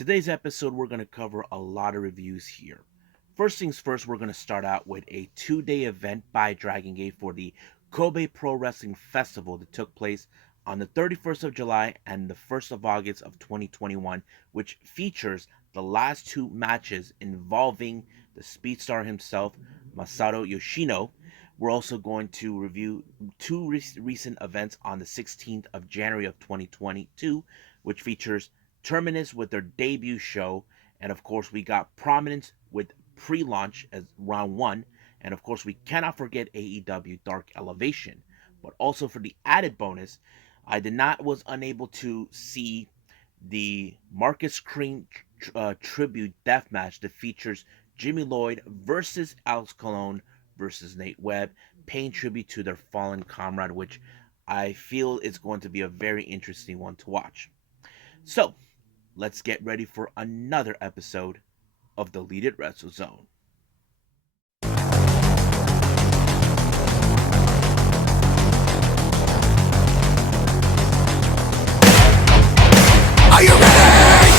Today's episode, we're going to cover a lot of reviews here. First things first, we're going to start out with a 2-day event by Dragon Gate for the Kobe Pro Wrestling Festival that took place on the 31st of July and the 1st of August of 2021, which features the last two matches involving the Speedstar himself, Masato Yoshino. We're also going to review two recent events on the 16th of January of 2022, which features Terminus with their debut show, and of course we got Prominence with pre-launch as round one, and of course we cannot forget AEW Dark Elevation. But also for the added bonus, I was unable to see the Markus Crane tribute deathmatch that features Jimmy Lloyd versus Alex Colon versus Nate Webb, paying tribute to their fallen comrade, which I feel is going to be a very interesting one to watch. So, let's get ready for another episode of Deleted Wrestle Zone. Are you ready?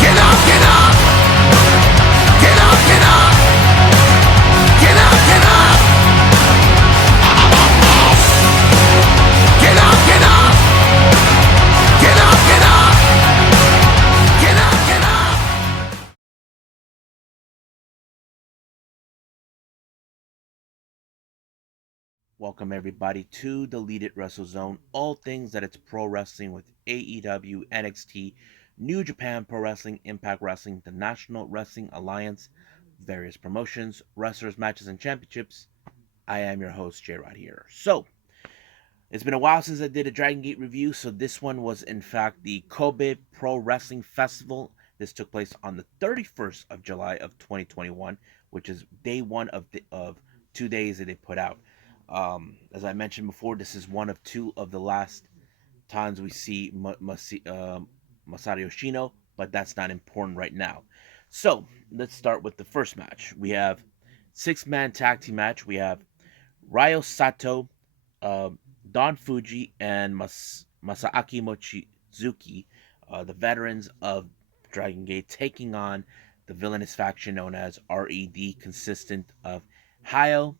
Get up, get up! Get up, get up! Get up, get up! Get up, get up! Get up, get up! Get up, get up! Welcome everybody to Deleted Wrestle Zone, all things that it's pro wrestling with AEW, NXT, New Japan Pro Wrestling, Impact Wrestling, the National Wrestling Alliance, various promotions, wrestlers, matches, and championships. I am your host, J-Rod here. So, it's been a while since I did a Dragon Gate review, so this one was in fact the Kobe Pro Wrestling Festival. This took place on the 31st of July of 2021, which is day one of 2 days that they put out. As I mentioned before, this is one of two of the last times we see Masato Yoshino, but that's not important right now. So let's start with the first match. We have six-man tag team match. We have Ryo Sato, uh, Don Fuji, and Masaaki Mochizuki, the veterans of Dragon Gate, taking on the villainous faction known as RED, consistent of Hayo,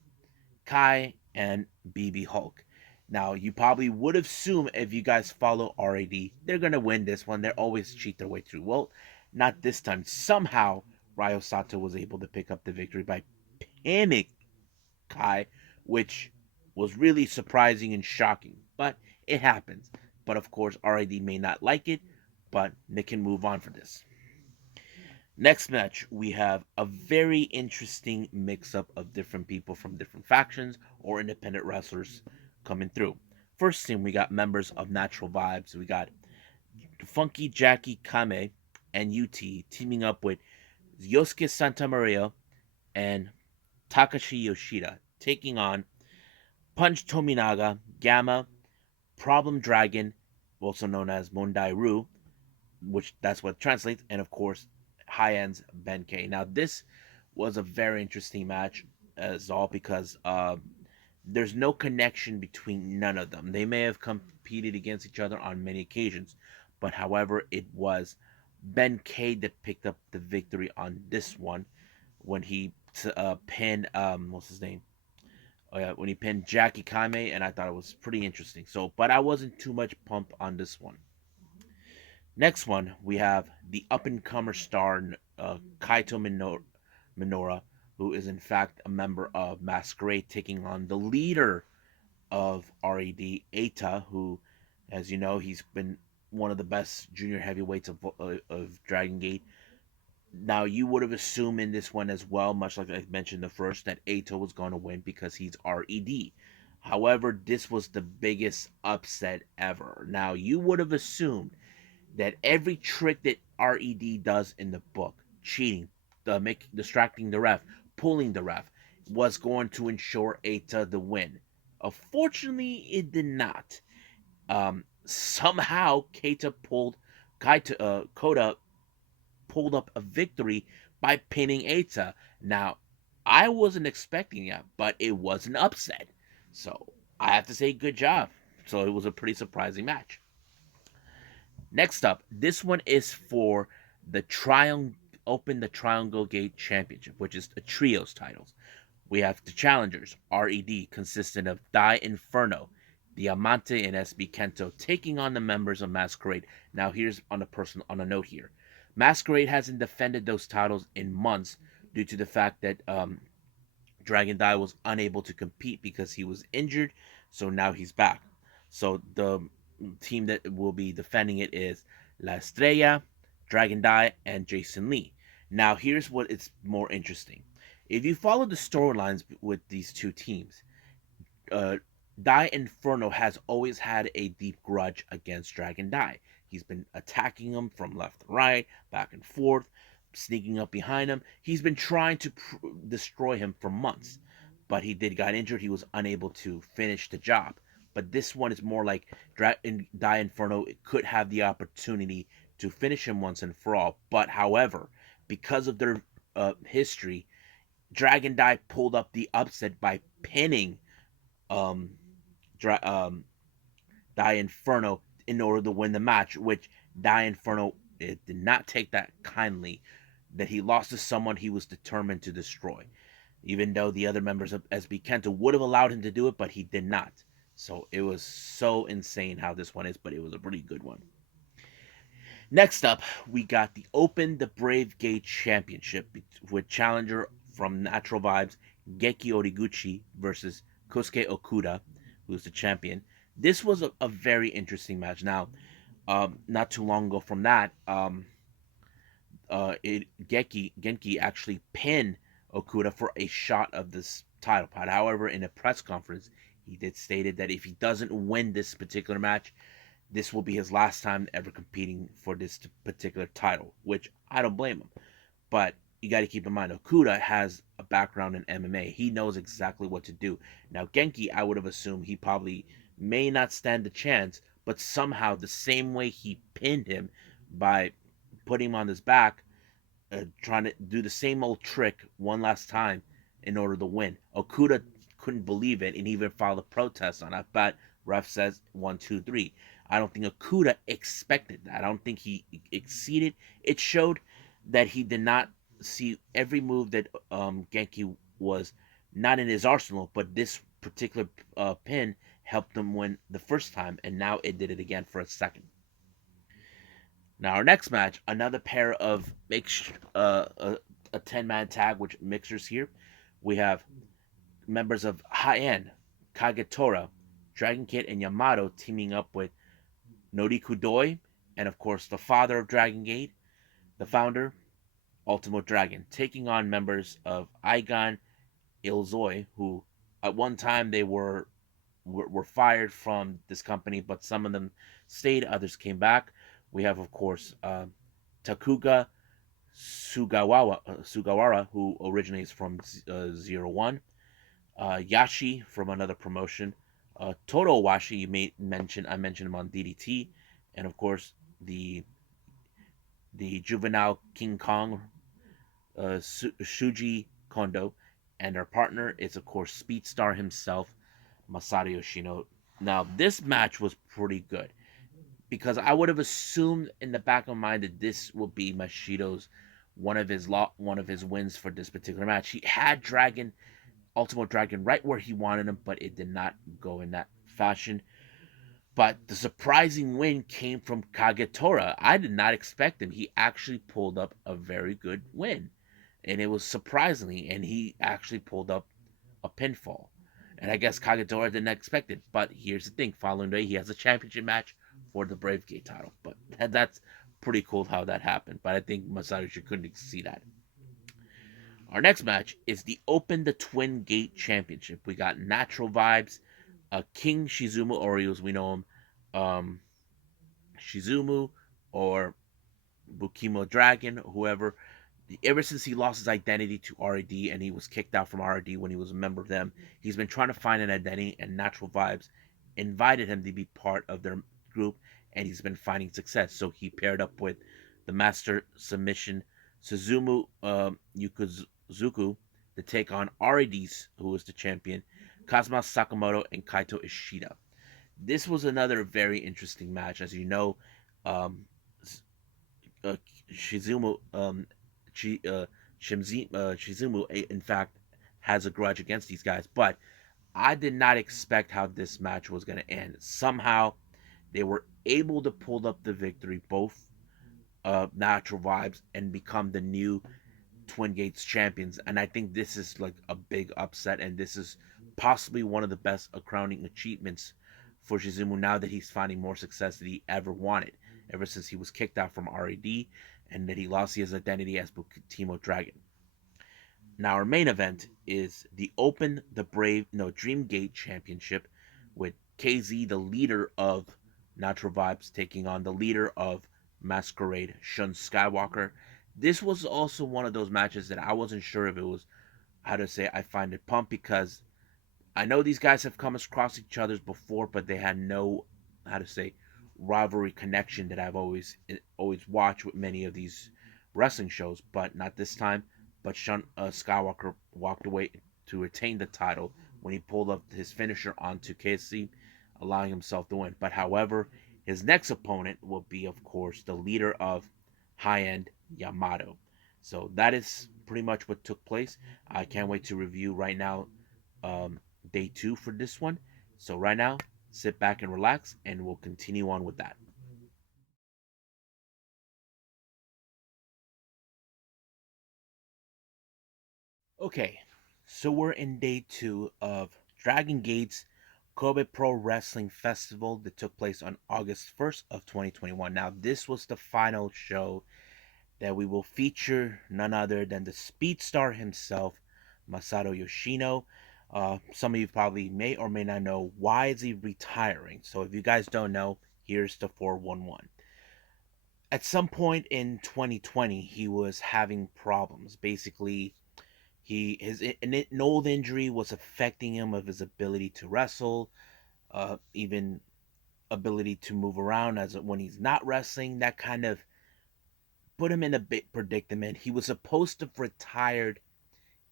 Kai, and BB Hulk. Now, you probably would assume if you guys follow RAD, they're going to win this one. They always cheat their way through. Well, not this time. Somehow, Ryo Sato was able to pick up the victory by pinning Kai, which was really surprising and shocking. But it happens. But of course, RAD may not like it, but they can move on for this. Next match, we have a very interesting mix up of different people from different factions or independent wrestlers coming through. First team, we got members of Natural Vibes. We got Funky Jackie Kame and UT teaming up with Yosuke Santamaria and Takashi Yoshida, taking on Punch Tominaga, Gamma, Problem Dragon, also known as Mondai Ryu, which that's what it translates, and of course, High Ends Benkei. Now, this was a very interesting match as all because there's no connection between none of them. They may have competed against each other on many occasions, but however, it was Benkei that picked up the victory on this one when he pinned what's his name? Oh yeah, when he pinned Jackie Kame, and I thought it was pretty interesting. So, but I wasn't too much pumped on this one. Next one, we have the up-and-comer star Kaito Minoura, who is in fact a member of Masquerade, taking on the leader of RED, Eita, who, as you know, he's been one of the best junior heavyweights of Dragon Gate. Now, you would have assumed in this one as well, much like I mentioned the first, that Eita was going to win because he's RED. However, this was the biggest upset ever. Now, you would have assumed that every trick that RED does in the book, cheating, distracting the ref, pulling the ref, was going to ensure Eita the win. Unfortunately, it did not. Somehow, Kota pulled up a victory by pinning Eita. Now, I wasn't expecting that, but it was an upset. So, I have to say good job. So, it was a pretty surprising match. Next up, this one is for the Triangle Gate Championship, which is a trios titles. We have the challengers, RED, consisting of Dai Inferno, Diamante, and SB Kento, taking on the members of Masquerade. Now, here's on a note here. Masquerade hasn't defended those titles in months due to the fact that Dragon Dai was unable to compete because he was injured, so now he's back. So the team that will be defending it is La Estrella, Dragon Dai, and Jason Lee. Now, here's what it's more interesting. If you follow the storylines with these two teams, uh, Dai Inferno has always had a deep grudge against Dragon Dai. He's been attacking him from left to right, back and forth, sneaking up behind him. He's been trying to destroy him for months, but he got injured. He was unable to finish the job. But this one is more like Dai Inferno could have the opportunity to finish him once and for all. But however, because of their history, Dragon Dai pulled up the upset by pinning um, Dra- um, Dai Inferno in order to win the match, which Dai Inferno did not take that kindly, that he lost to someone he was determined to destroy. Even though the other members of SB Kento would have allowed him to do it, but he did not. So it was so insane how this one is, but it was a pretty good one. Next up, we got the Open the Brave Gate Championship with challenger from Natural Vibes, Geki Origuchi versus Kosuke Okuda, who's the champion. This was a very interesting match. Now, not too long ago from that, Genki actually pinned Okuda for a shot of this title pot. However, in a press conference, he did stated that if he doesn't win this particular match, this will be his last time ever competing for this particular title, which I don't blame him. But you got to keep in mind, Okuda has a background in MMA. He knows exactly what to do. Now, Genki, I would have assumed he probably may not stand a chance, but somehow the same way he pinned him by putting him on his back, trying to do the same old trick one last time in order to win. Okuda couldn't believe it and even filed a protest on it, but ref says 1, 2, 3. I don't think Okuda expected that. I don't think he exceeded. It showed that he did not see every move that Genki was not in his arsenal, but this particular pin helped him win the first time, and now it did it again for a second. Now our next match, another pair of a 10-man tag with mixers here. We have members of High End, Kagetora, Dragon Kid, and Yamato teaming up with Noriku Doi, and of course the father of Dragon Gate, the founder, Ultimo Dragon, taking on members of Igon Ilzoi, who at one time they were fired from this company, but some of them stayed, others came back. We have, of course, Takuga Sugawara, who originates from Zero One, Yashi from another promotion, Toro Washi, I mentioned him on DDT, and of course the juvenile King Kong, Shuji Kondo, and our partner is of course Speedstar himself, Masato Yoshino. Now this match was pretty good because I would have assumed in the back of my mind that this will be Mashido's one of his wins for this particular match. He had Ultimo Dragon right where he wanted him, but it did not go in that fashion. But the surprising win came from Kagetora. I did not expect him. He actually pulled up a very good win. And it was surprisingly, and he actually pulled up a pinfall. And I guess Kagetora didn't expect it. But here's the thing, following day he has a championship match for the Brave Gate title. But that's pretty cool how that happened. But I think Masayoshi couldn't see that. Our next match is the Open the Twin Gate Championship. We got Natural Vibes, King Shizumu, or as we know him, um, Shizumu, or Bukimo Dragon, whoever. Ever since he lost his identity to RED and he was kicked out from RED when he was a member of them, he's been trying to find an identity, and Natural Vibes invited him to be part of their group, and he's been finding success. So he paired up with the Master Submission Suzumu Yukuzuku to take on RED's, who was the champion, Kazuma Sakamoto and Kaito Ishida. This was another very interesting match. As you know, Um, uh, Shizumu, Chi, Shizumu, in fact, has a grudge against these guys. But I did not expect how this match was going to end. Somehow, they were able to pull up the victory, both Natural Vibes, and become the new Twin Gates champions. And I think this is like a big upset, and this is possibly one of the best crowning achievements for Shizumu now that he's finding more success than he ever wanted, ever since he was kicked out from RAD and that he lost his identity as Bukitimo Dragon. Now our main event is the Open the Brave no Dreamgate Championship with KZ, the leader of Natural Vibes, taking on the leader of Masquerade, Shun Skywalker. This was also one of those matches that I wasn't sure if it was how to say I find it pumped because I know these guys have come across each other's before, but they had no how to say rivalry connection that I've always watched with many of these wrestling shows, but not this time. But Shun Skywalker walked away to retain the title when he pulled up his finisher onto KC, allowing himself to win. But however, his next opponent will be, of course, the leader of High End Yamato. So that is pretty much what took place. I can't wait to review right now um, day two for this one. So right now, sit back and relax, and we'll continue on with that. Okay, so we're in day two of Dragon Gate's Kobe Pro Wrestling Festival that took place on August 1st of 2021. Now, this was the final show that we will feature none other than the speed star himself, Masato Yoshino. Some of you probably may or may not know why is he retiring. So if you guys don't know, here's the 411. At some point in 2020, he was having problems. Basically, an old injury was affecting him of his ability to wrestle, even ability to move around as when he's not wrestling. That kind of put him in a bit predicament. He was supposed to have retired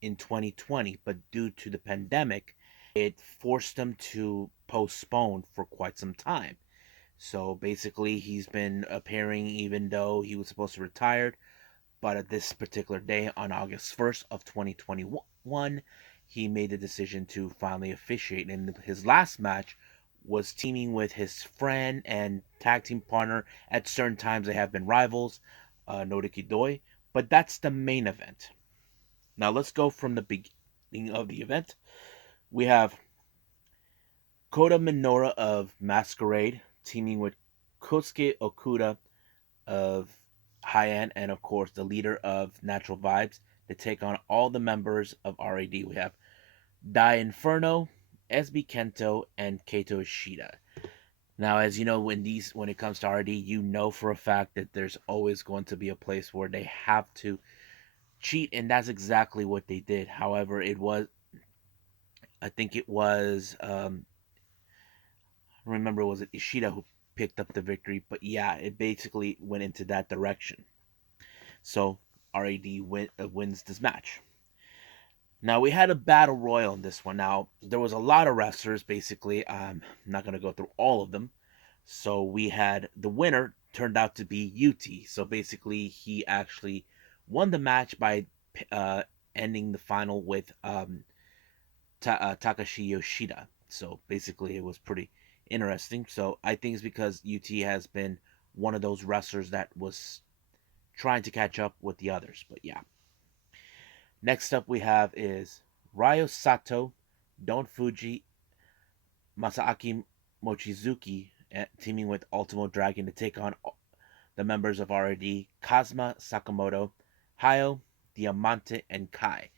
in 2020, but due to the pandemic, it forced him to postpone for quite some time. So basically, he's been appearing even though he was supposed to retire. But at this particular day, on August 1st of 2021, he made the decision to finally officiate. And his last match was teaming with his friend and tag team partner. At certain times, they have been rivals, Noriki Doi. But that's the main event. Now let's go from the beginning of the event. We have Kota Minoura of Masquerade teaming with Kosuke Okuda of High End, and of course the leader of Natural Vibes to take on all the members of RAD. We have Dai Inferno, SB Kento, and Kato Ishida. Now, as you know, when it comes to RD, you know for a fact that there's always going to be a place where they have to cheat, and that's exactly what they did. However, I think it was, remember, was it Ishida who picked up the victory? But yeah, it basically went into that direction. So wins this match. Now we had a battle royal in this one. Now there was a lot of wrestlers. Basically, I'm not gonna go through all of them. So we had the winner turned out to be UT. So basically, he actually won the match by uh, ending the final with Takashi Yoshida. So basically, it was pretty interesting. So I think it's because UT has been one of those wrestlers that was trying to catch up with the others. But yeah. Next up we have is Ryo Sato, Don Fuji, Masaaki Mochizuki teaming with Ultimo Dragon to take on the members of RD, Kazuma Sakamoto, Hayo, Diamante, and Kai.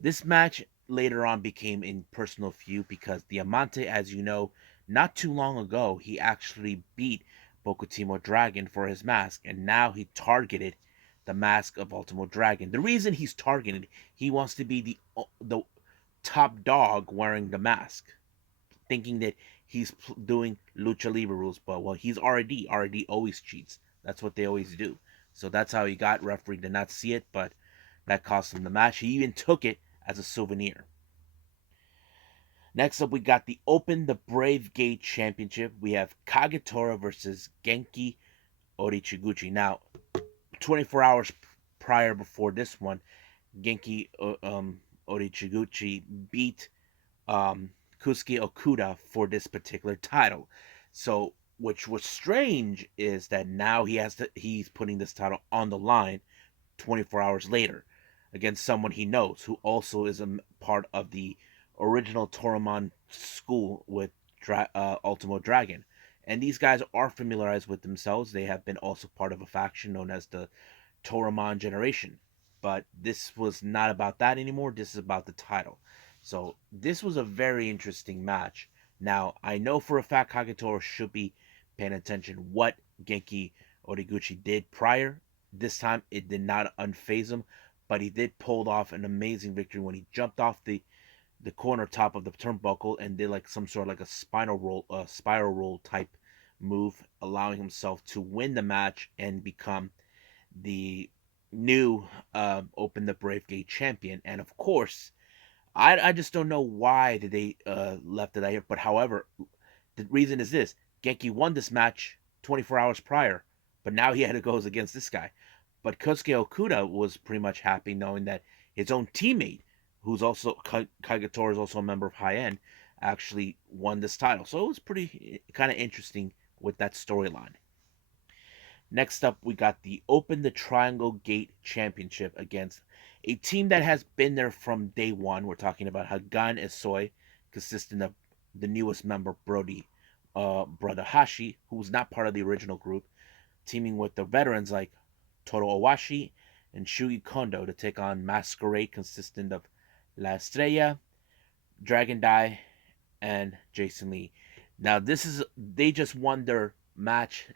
This match later on became in personal feud because Diamante, as you know, not too long ago, he actually beat Bokutimo Dragon for his mask, and now he targeted the mask of Ultimo Dragon. The reason he's targeted, he wants to be the top dog wearing the mask, thinking that he's doing lucha libre rules, but well, he's RD. RD always cheats. That's what they always do. So that's how he got. Referee did not see it, but that cost him the match. He even took it as a souvenir. Next up, we got the Open the Brave Gate Championship. We have Kagetora versus Genki Orichiguchi. Now, 24 hours prior before this one, Genki Orichiguchi beat Kusuke Okuda for this particular title. So, which was strange is that now he's putting this title on the line 24 hours later against someone he knows who also is a part of the original Toramon school with Ultimo Dragon. And these guys are familiarized with themselves. They have been also part of a faction known as the Toramon Generation. But this was not about that anymore. This is about the title. So this was a very interesting match. Now, I know for a fact Kagetora should be paying attention what Genki Origuchi did prior. This time it did not unfaze him, but he did pull off an amazing victory when he jumped off the corner top of the turnbuckle and did like some sort of like a spiral roll type move, allowing himself to win the match and become the new Open the Brave Gate champion. And of course, I just don't know why did they left it out here. But however, the reason is this: Genki won this match 24 hours prior, but now he had to go against this guy. But Kosuke Okuda was pretty much happy knowing that his own teammate, who's also Kagetora, is also a member of High End, actually won this title. So it was pretty kind of interesting with that storyline. Next up, we got the Open the Triangle Gate Championship against a team that has been there from day one. We're talking about Hagan Isoi, consisting of the newest member, Brody, Brother Hashi, who was not part of the original group, teaming with the veterans like Toro Owashi and Shugi Kondo to take on Masquerade, consisting of La Estrella, Dragon Dai, and Jason Lee. Now, they just won their match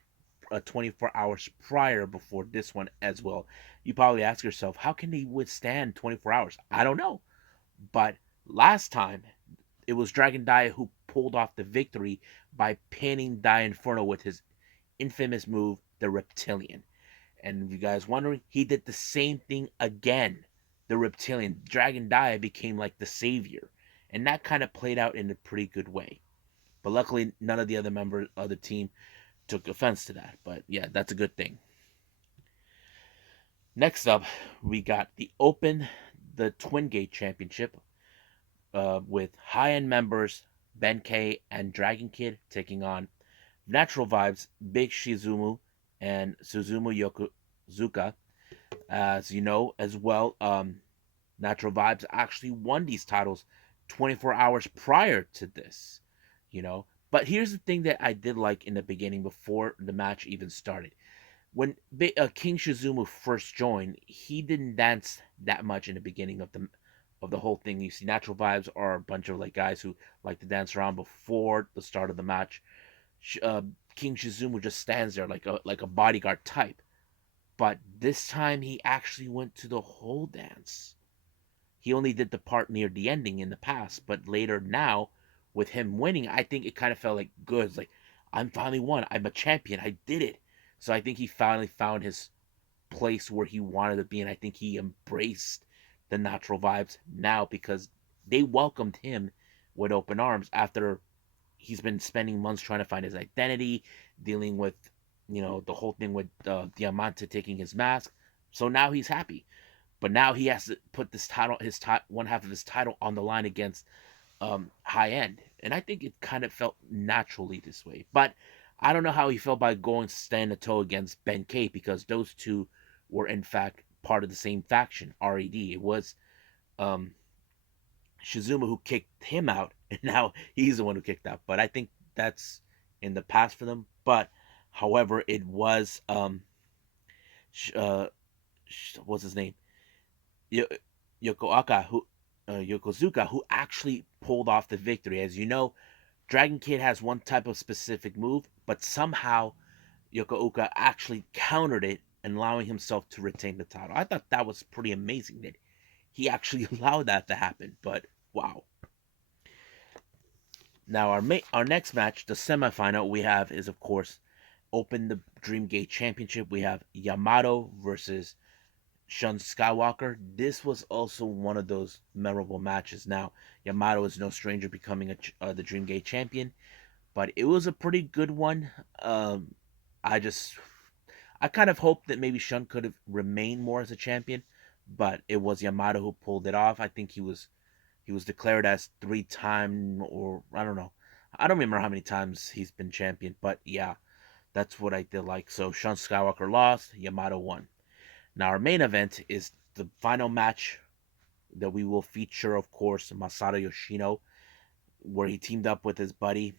24 hours prior before this one as well. You probably ask yourself, how can they withstand 24 hours? I don't know. But last time, it was Dragon Dai who pulled off the victory by pinning Dai Inferno with his infamous move, the Reptilian. And if you guys wondering, he did the same thing again. The Reptilian. Dragon Dai became like the savior. And that kind of played out in a pretty good way. But luckily, none of the other members of the team took offense to that. But yeah, that's a good thing. Next up, we got the Twin Gate Championship with high-end members Ben K and Dragon Kid taking on Natural Vibes, Big Shizumu, and Suzumu Yokozuka. As you know, as well, Natural Vibes actually won these titles 24 hours prior to this. But here's the thing that I did like in the beginning before the match even started. When King Shizumu first joined, he didn't dance that much in the beginning of the whole thing. You see, Natural Vibes are a bunch of like guys who like to dance around before the start of the match. King Shizumu just stands there like a bodyguard type. But this time he actually went to the whole dance. He only did the part near the ending in the past, but later now, with him winning, I think it kind of felt like good. It's like, I'm finally won. I'm a champion. I did it. So I think he finally found his place where he wanted to be, and I think he embraced the Natural Vibes now because they welcomed him with open arms after he's been spending months trying to find his identity, dealing with, the whole thing with Diamante taking his mask. So now he's happy. But now he has to put this title, one half of his title, on the line against High End, and I think it kind of felt naturally this way. But I don't know how he felt by going stand toe against Ben K because those two were in fact part of the same faction, RED. It was Shizuma who kicked him out, and now he's the one who kicked out. But I think that's in the past for them. But however, it was what's his name? Yokozuka, who actually pulled off the victory. As you know, Dragon Kid has one type of specific move, but somehow Yokozuka actually countered it and allowing himself to retain the title. I thought that was pretty amazing that he actually allowed that to happen. But wow. Now our next match, the semifinal we have is of course Open the Dreamgate Championship. We have Yamato versus Shun Skywalker. This was also one of those memorable matches. Now, Yamato is no stranger becoming the Dreamgate champion, but it was a pretty good one. I just I kind of hoped that maybe Shun could have remained more as a champion, but it was Yamato who pulled it off. I think he was declared as 3 time, or I don't know. I don't remember how many times he's been champion, but yeah, that's what I did like. So Shun Skywalker lost, Yamato won. Now our main event is the final match that we will feature, of course, Masato Yoshino, where he teamed up with his buddy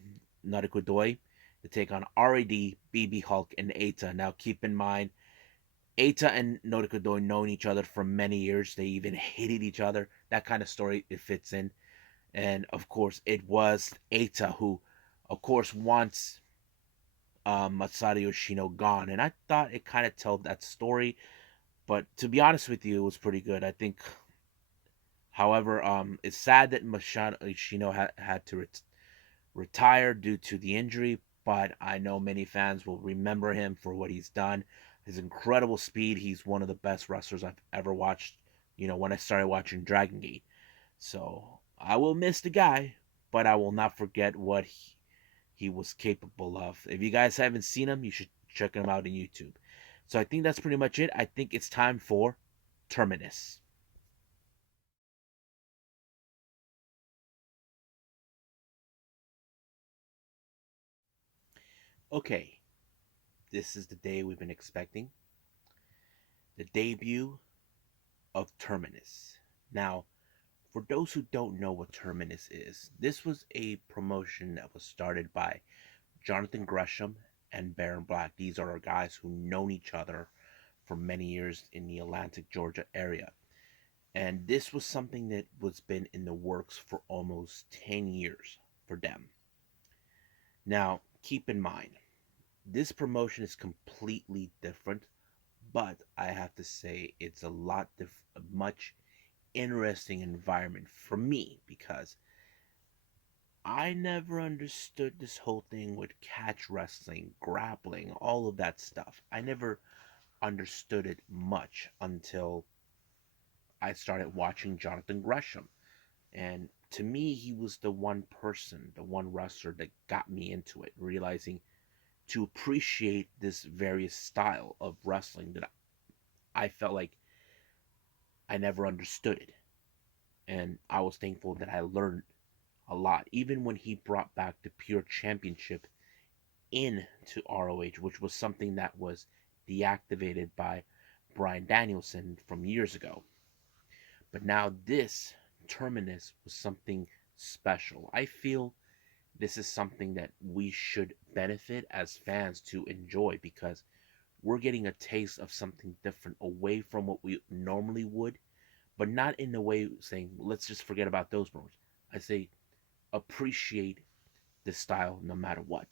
Nariko Doi to take on RAD, BB Hulk, and Eita. Now keep in mind, Eita and Noriko Doi known each other for many years. They even hated each other. That kind of story it fits in. And of course, it was Eita who, of course, wants Masato Yoshino gone. And I thought it kind of told that story. But to be honest with you, it was pretty good. I think, however, it's sad that Masato Yoshino had to retire due to the injury. But I know many fans will remember him for what he's done. His incredible speed. He's one of the best wrestlers I've ever watched. When I started watching Dragon Gate. So I will miss the guy, but I will not forget what he was capable of. If you guys haven't seen him, you should check him out on YouTube. So I think that's pretty much it. I think it's time for Terminus. Okay, this is the day we've been expecting. The debut of Terminus. Now, for those who don't know what Terminus is, this was a promotion that was started by Jonathan Gresham and Baron Black. These are guys who known each other for many years in the Atlantic, Georgia area. And this was something that was been in the works for almost 10 years for them. Now, keep in mind, this promotion is completely different, but I have to say it's a much interesting environment for me because I never understood this whole thing with catch wrestling, grappling, all of that stuff. I never understood it much until I started watching Jonathan Gresham. And to me, he was the one person, the one wrestler that got me into it, realizing to appreciate this various style of wrestling that I felt like I never understood it. And I was thankful that I learned a lot, even when he brought back the Pure Championship into ROH, which was something that was deactivated by Brian Danielson from years ago. But now this Terminus was something special. I feel this is something that we should benefit as fans to enjoy because we're getting a taste of something different away from what we normally would, but not in the way saying, let's just forget about those moments. I say, appreciate this style no matter what.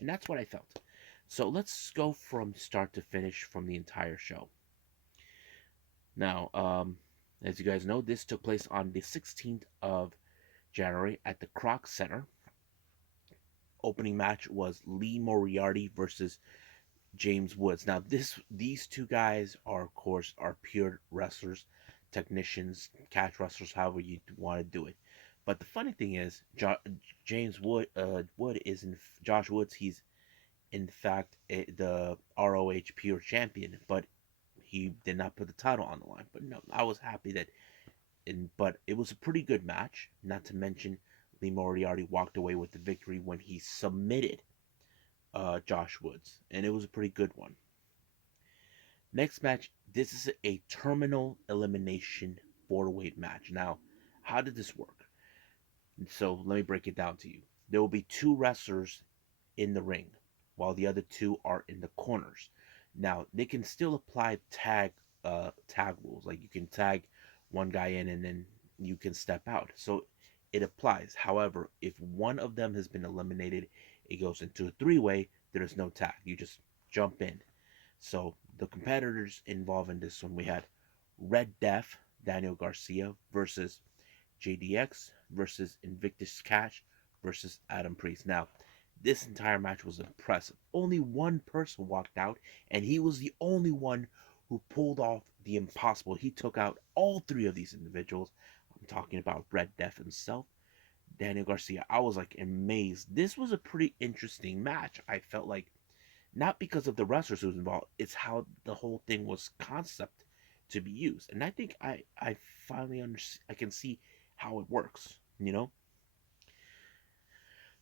And that's what I felt. So let's go from start to finish from the entire show. Now, as you guys know, this took place on the 16th of January at the Kroc Center. Opening match was Lee Moriarty versus James Woods. Now, these two guys are, of course, are pure wrestlers, technicians, catch wrestlers, however you want to do it. But the funny thing is, James Wood is in Josh Woods. He's in fact the ROH Pure Champion, but he did not put the title on the line. But no, I was happy that. But it was a pretty good match. Not to mention, Lee Moriarty walked away with the victory when he submitted Josh Woods, and it was a pretty good one. Next match, this is a terminal elimination 4-weight match. Now, how did this work? So let me break it down to you. There will be two wrestlers in the ring, while the other two are in the corners. Now they can still apply tag rules, like you can tag one guy in and then you can step out. So it applies. However, if one of them has been eliminated, it goes into a 3-way. There is no tag. You just jump in. So the competitors involved in this one, we had Red Death, Daniel Garcia versus JDX versus Invictus Cash versus Adam Priest. Now, this entire match was impressive. Only one person walked out, and he was the only one who pulled off the impossible. He took out all three of these individuals. I'm talking about Red Death himself, Daniel Garcia. I was like amazed. This was a pretty interesting match. I felt like Not because of the wrestlers who was involved. It's how the whole thing was concept to be used. And I think I finally understand. I can see how it works.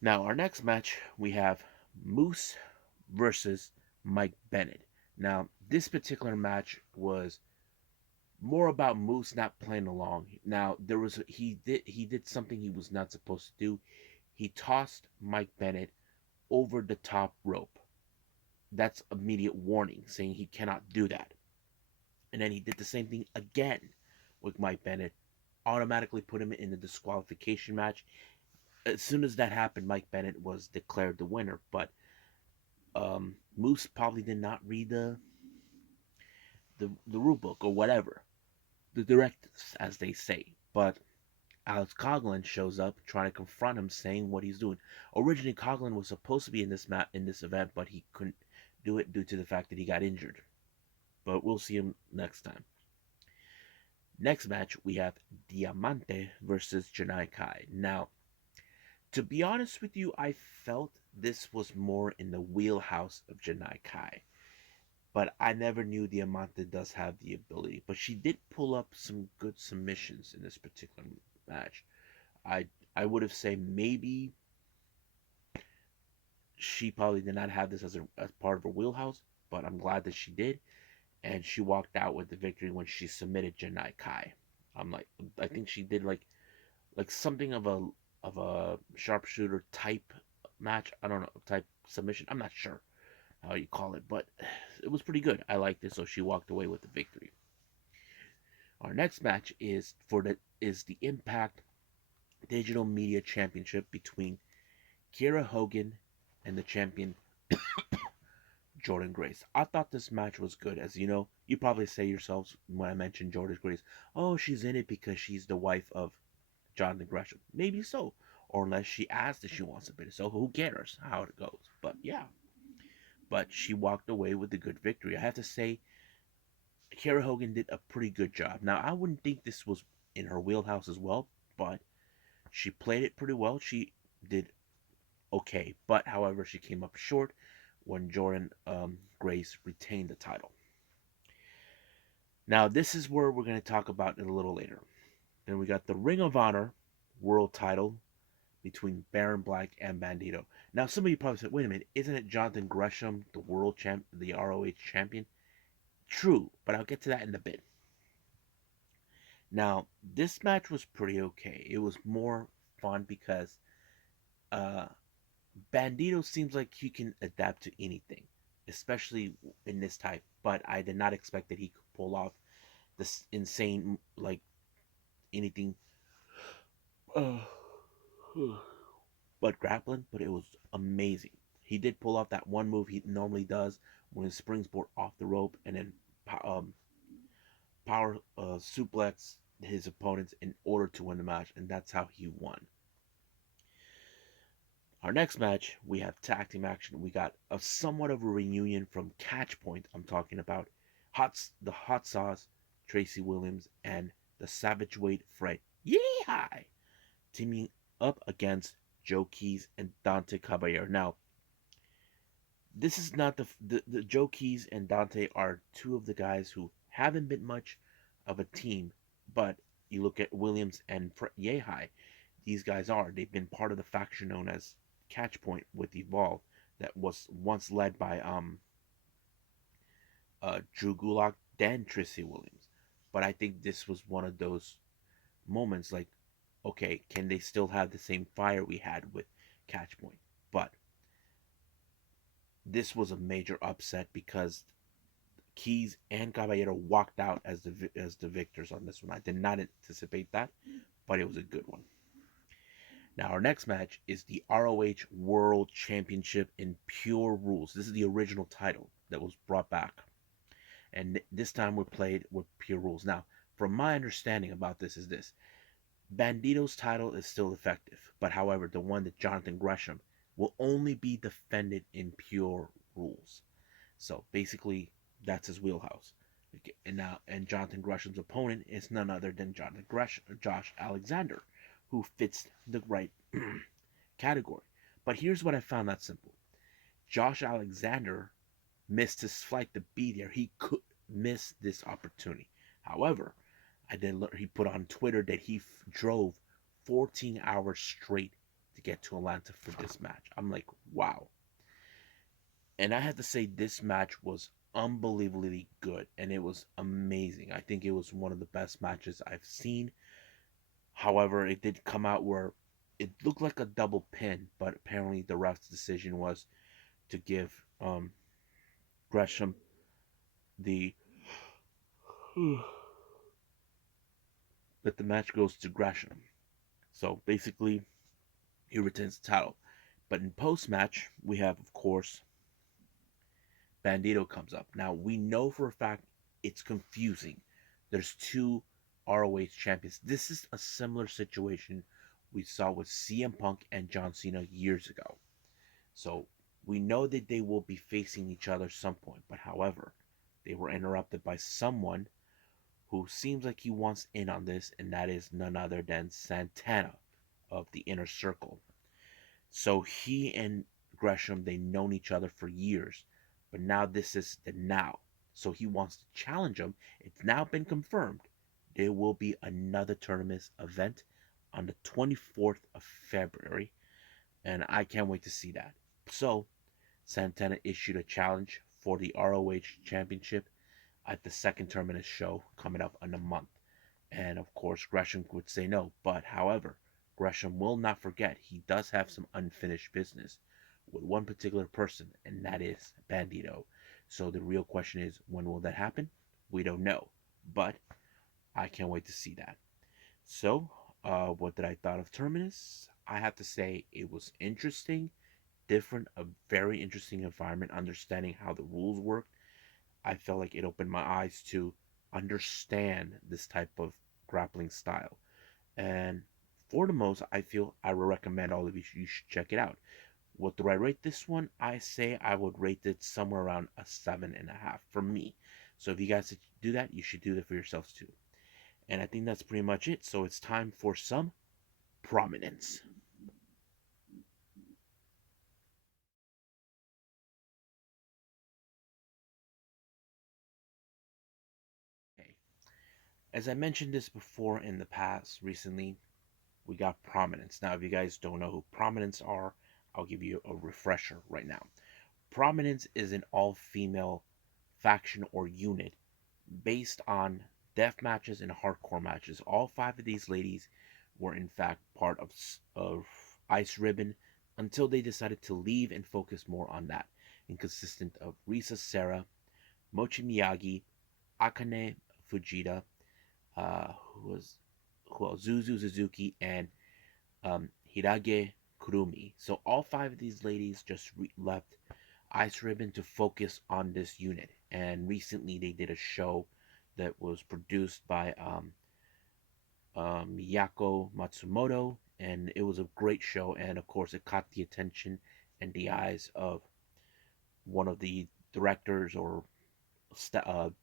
Now our next match we have Moose versus Mike Bennett. Now this particular match was more about Moose not playing along. Now there was he did something he was not supposed to do. He tossed Mike Bennett over the top rope. That's immediate warning, saying he cannot do that. And then he did the same thing again with Mike Bennett, automatically put him in the disqualification match. As soon as that happened, Mike Bennett was declared the winner. But Moose probably did not read the rule book or whatever, the directives, as they say. But Alex Coughlin shows up trying to confront him, saying what he's doing. Originally, Coughlin was supposed to be in this event, but he couldn't do it due to the fact that he got injured. But we'll see him next time. Next match, we have Diamante versus Janai Kai. Now, to be honest with you, I felt this was more in the wheelhouse of Janai Kai. But I never knew Diamante does have the ability. But she did pull up some good submissions in this particular match. I I would have said maybe she probably did not have this as part of her wheelhouse, but I'm glad that she did, and she walked out with the victory when she submitted Janai Kai. I'm like, I think she did like something of a sharpshooter type match. I don't know, type submission. I'm not sure how you call it, but it was pretty good. I liked it, so she walked away with the victory. Our next match is the Impact Digital Media Championship between Kiera Hogan and the champion Jordan Grace. I thought this match was good. As you know, you probably say yourselves when I mention Jordan Grace, oh, she's in it because she's the wife of Jonathan Gresham. Maybe so. Or unless she asked if she wants to bid. So who cares how it goes? But yeah. But she walked away with a good victory. I have to say, Kiera Hogan did a pretty good job. Now, I wouldn't think this was in her wheelhouse as well, but she played it pretty well. She did okay. But, however, she came up short when Jordan Grace retained the title. Now, this is where we're going to talk about it a little later. Then we got the Ring of Honor World title between Baron Black and Bandito. Now, some of you probably said, wait a minute, isn't it Jonathan Gresham, the world champ, the ROH champion? True, but I'll get to that in a bit. Now, this match was pretty okay. It was more fun because uh, Bandito seems like he can adapt to anything, especially in this type. But I did not expect that he could pull off this insane, like anything uh, but grappling. But it was amazing. He did pull off that one move he normally does when he springboard off the rope and then um, power suplex his opponents in order to win the match, and that's how he won. Our next match, we have tag team action. We got a somewhat of a reunion from Catch Point. I'm talking about the Hot Sauce, Tracy Williams, and the Savage Weight Fred Yeehaw teaming up against Joe Keys and Dante Caballero. Now, this is not the Joe Keys and Dante are two of the guys who haven't been much of a team, but you look at Williams and Yehai, these guys are. They've been part of the faction known as Catchpoint with Evolve that was once led by Drew Gulak, then Tracy Williams. But I think this was one of those moments like, okay, can they still have the same fire we had with Catchpoint? But this was a major upset because Keys and Caballero walked out as the victors on this one. I did not anticipate that, but it was a good one. Now our next match is the ROH World Championship in Pure Rules. This is the original title that was brought back, and this time we're played with Pure Rules. Now, from my understanding about this is this: Bandito's title is still effective, but however, the one that Jonathan Gresham will only be defended in Pure Rules. So basically, that's his wheelhouse. Okay, and Jonathan Gresham's opponent is none other than Josh Alexander, who fits the right category. But here's what I found that simple: Josh Alexander missed his flight to be there. He could miss this opportunity. However, I did. He put on Twitter that he drove 14 hours straight to get to Atlanta for this match. I'm like, wow. And I have to say, this match was unbelievably good, and it was amazing. I think it was one of the best matches I've seen. However, it did come out where it looked like a double pin, but apparently the ref's decision was to give Gresham the that the match goes to Gresham. So basically, he retains the title. But in post match, we have, of course, Bandito comes up. Now, we know for a fact it's confusing. There's two ROH champions. This is a similar situation we saw with CM Punk and John Cena years ago. So we know that they will be facing each other some point. But however, they were interrupted by someone who seems like he wants in on this, and that is none other than Santana of the Inner Circle. So he and Gresham, they've known each other for years, but now this is the now. So he wants to challenge him. It's now been confirmed. There will be another tournament event on the 24th of February, and I can't wait to see that. So Santana issued a challenge for the ROH Championship at the second Terminus show coming up in a month. And of course, Gresham would say no. But however, Gresham will not forget he does have some unfinished business with one particular person, and that is Bandito. So the real question is, when will that happen? We don't know. But I can't wait to see that. So, what did I thought of Terminus? I have to say it was interesting, different, a very interesting environment, understanding how the rules work. I felt like it opened my eyes to understand this type of grappling style. And for the most, I feel I would recommend all of you should check it out. What do I rate this one? I say I would rate it somewhere around a 7.5 for me. So if you guys do that, you should do that for yourselves too. And I think that's pretty much it. So it's time for some prominence. Okay. As I mentioned this before in the past, recently, we got Prominence. Now, if you guys don't know who Prominence are, I'll give you a refresher right now. Prominence is an all female faction or unit based on death matches and hardcore matches. All five of these ladies were, in fact, part of Ice Ribbon until they decided to leave and focus more on that. And consistent of Risa Sera, Mochi Miyagi, Akane Fujita, who was Zuzu Suzuki, and Hirage Kurumi. So all five of these ladies just left Ice Ribbon to focus on this unit. And recently they did a show that was produced by Miyako Matsumoto, and it was a great show. And of course, it caught the attention and the eyes of one of the directors or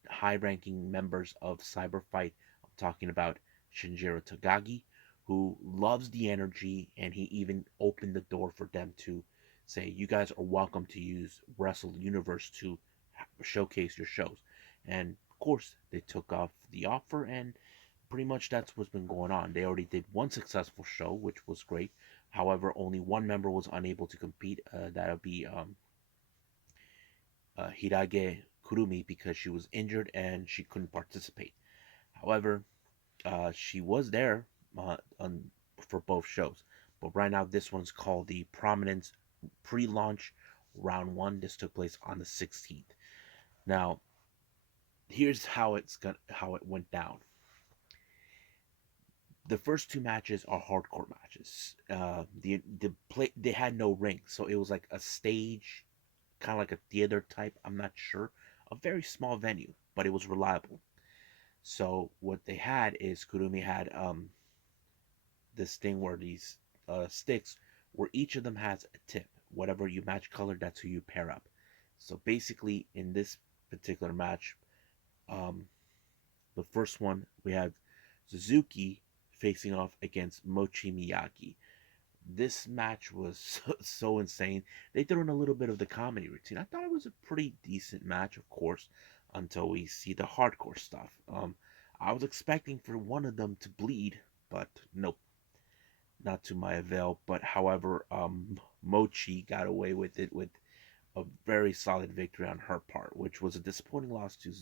high-ranking members of Cyberfight. I'm talking about Shinjiro Tagagi, who loves the energy, and he even opened the door for them to say, "You guys are welcome to use Wrestle Universe to showcase your shows." And of course, they took off the offer, and pretty much that's what's been going on. They already did one successful show, which was great. However, only one member was unable to compete. That would be Hirage Kurumi, because she was injured and she couldn't participate. However, she was there for both shows. But right now, this one's called the Prominence Pre-Launch Round 1. This took place on the 16th. Now, here's how how it went down. The first two matches are hardcore matches. They had no ring, so it was like a stage, kind of like a theater type. I'm not sure, a very small venue, but it was reliable. So what they had is Kurumi had this thing where these sticks, where each of them has a tip. Whatever you match color, that's who you pair up. So basically, in this particular match, um, the first one we have Suzuki facing off against Mochi Miyagi. This match was so insane. They threw in a little bit of the comedy routine. I thought it was a pretty decent match, of course, until we see the hardcore stuff. I was expecting for one of them to bleed, but nope, not to my avail. But however, Mochi got away with it with a very solid victory on her part, which was a disappointing loss to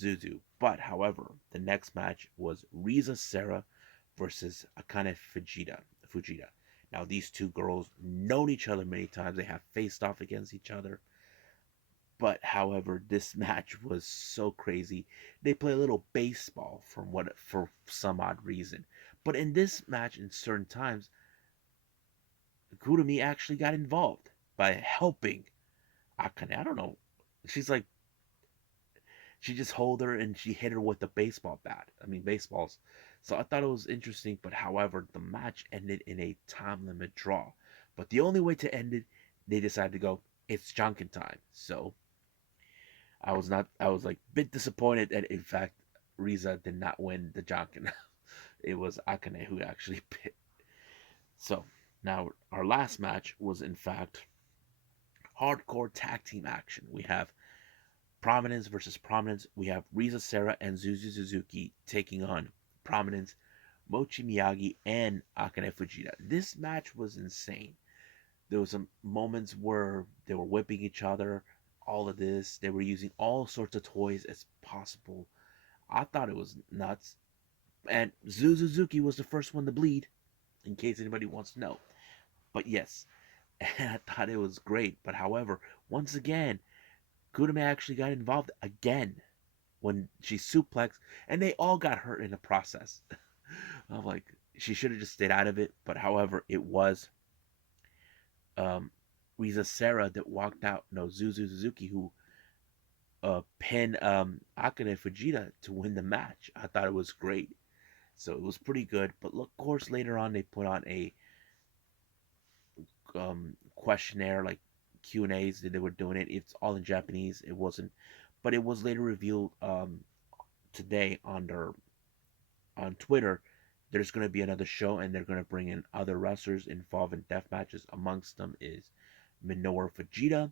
Zuzu. But however, the next match was Riza Sarah versus Akane Fujita. Now these two girls known each other many times. They have faced off against each other. But however, this match was so crazy. They play a little baseball for some odd reason. But in this match, in certain times, Gurumi actually got involved by helping Akane. I don't know. She's like she just hold her and she hit her with a baseball bat. I mean baseballs. So I thought it was interesting, but however, the match ended in a time limit draw. But the only way to end it, they decided to go, it's Jonkin time. So I was like a bit disappointed that in fact Riza did not win the Jonkin. It was Akane who actually pit. So now our last match was in fact hardcore tag team action. We have Prominence versus Prominence. We have Riza Sarah and Zuzu Suzuki taking on Prominence, Mochi Miyagi, and Akane Fujita. This match was insane. There was some moments where they were whipping each other. All of this, they were using all sorts of toys as possible. I thought it was nuts. And Zuzu Suzuki was the first one to bleed, in case anybody wants to know. But yes, and I thought it was great. But however, once again, Kudame actually got involved again when she suplexed, and they all got hurt in the process. I'm like, she should have just stayed out of it. But however, it was Riza Sarah that walked out. No, Zuzu Suzuki who pinned Akane Fujita to win the match. I thought it was great. So it was pretty good. But look, of course, later on they put on a questionnaire like Q&As that they were doing it. It's all in Japanese. It wasn't, but it was later revealed today on their on Twitter. There's going to be another show, and they're going to bring in other wrestlers involved in death matches. Amongst them is Minoru Fujita.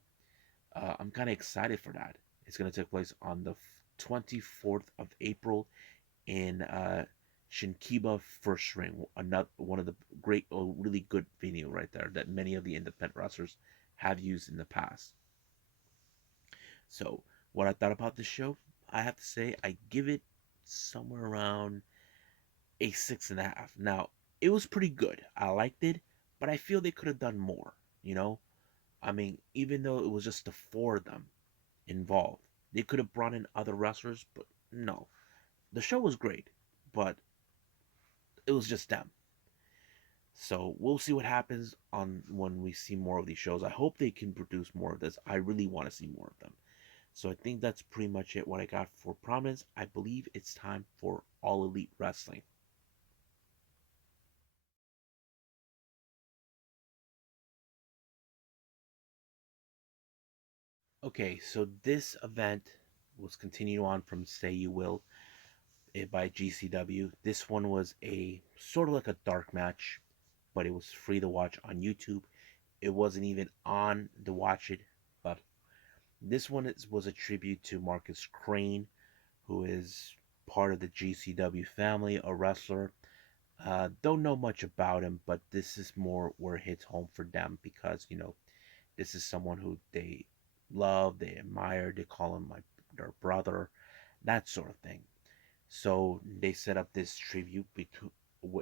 I'm kind of excited for that. It's going to take place on the 24th of April in Shinkiba First Ring, another one of the great, really good venue right there that many of the independent wrestlers have used in the past. So, what I thought about this show, I have to say, I give it somewhere around a 6.5. Now, it was pretty good. I liked it, but I feel they could have done more. You know, I mean, even though it was just the four of them involved, they could have brought in other wrestlers, but no. The show was great, but it was just them. So we'll see what happens on when we see more of these shows. I hope they can produce more of this. I really want to see more of them. So I think that's pretty much it what I got for Prominence. I believe it's time for All Elite Wrestling. Okay, so this event was continuing on from Say You Will by GCW. This one was a sort of like a dark match, but it was free to watch on YouTube. It wasn't even on the Watch It, but this one was a tribute to Markus Crane, who is part of the GCW family, a wrestler. Don't know much about him, but this is more where it hits home for them because this is someone who they love, they admire, they call him their brother, that sort of thing. So they set up this tribute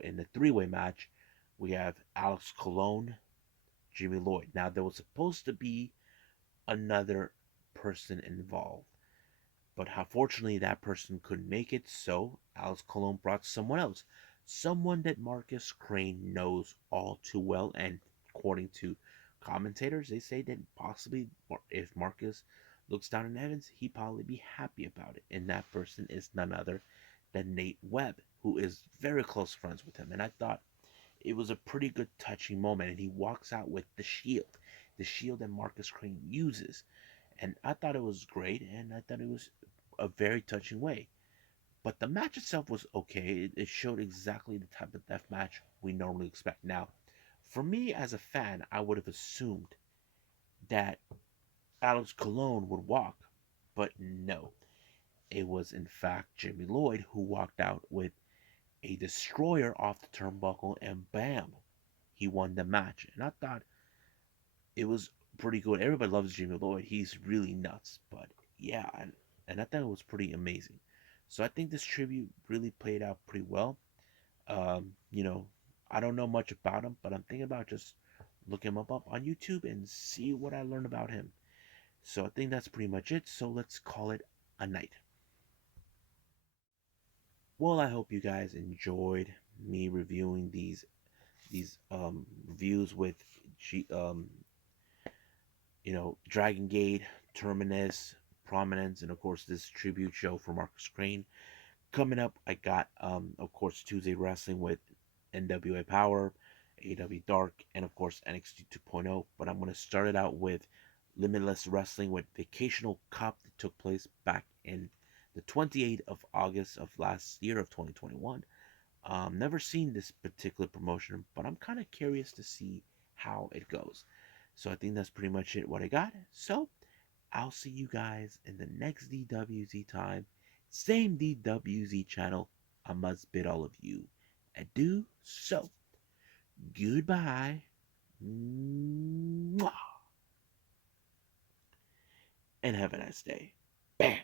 in the three-way match. We have Alex Colon, Jimmy Lloyd. Now there was supposed to be another person involved, but unfortunately that person couldn't make it. So Alex Colon brought someone else, someone that Markus Crane knows all too well, and according to commentators, they say that possibly if Marcus looks down in heavens, he'd probably be happy about it. And that person is none other than Nate Webb, who is very close friends with him. And I thought it was a pretty good touching moment. And he walks out with the shield that Markus Crane uses. And I thought it was great, and I thought it was a very touching way. But the match itself was okay. It showed exactly the type of death match we normally expect. Now, For me as a fan, I would have assumed that Alex Colon would walk, but no. It was in fact Jimmy Lloyd who walked out with a destroyer off the turnbuckle, and bam, he won the match. And I thought it was pretty good. Everybody loves Jimmy Lloyd. He's really nuts. But yeah, and I thought it was pretty amazing. So I think this tribute really played out pretty well. You know, I don't know much about him, but I'm thinking about just looking him up on YouTube and see what I learned about him. So I think that's pretty much it. So let's call it a night. Well, I hope you guys enjoyed me reviewing these reviews with G, Dragon Gate, Terminus, Prominence, and of course this tribute show for Markus Crane. Coming up, I got of course Tuesday Wrestling with NWA Power, AEW Dark, and of course NXT 2.0. But I'm gonna start it out with Limitless Wrestling with Vacational Cup that took place back in the 28th of August of last year of 2021. Never seen this particular promotion, but I'm kind of curious to see how it goes. So I think that's pretty much it what I got. So I'll see you guys in the next DWZ time. Same DWZ channel. I must bid all of you adieu. So goodbye. Mwah. And have a nice day. Bam.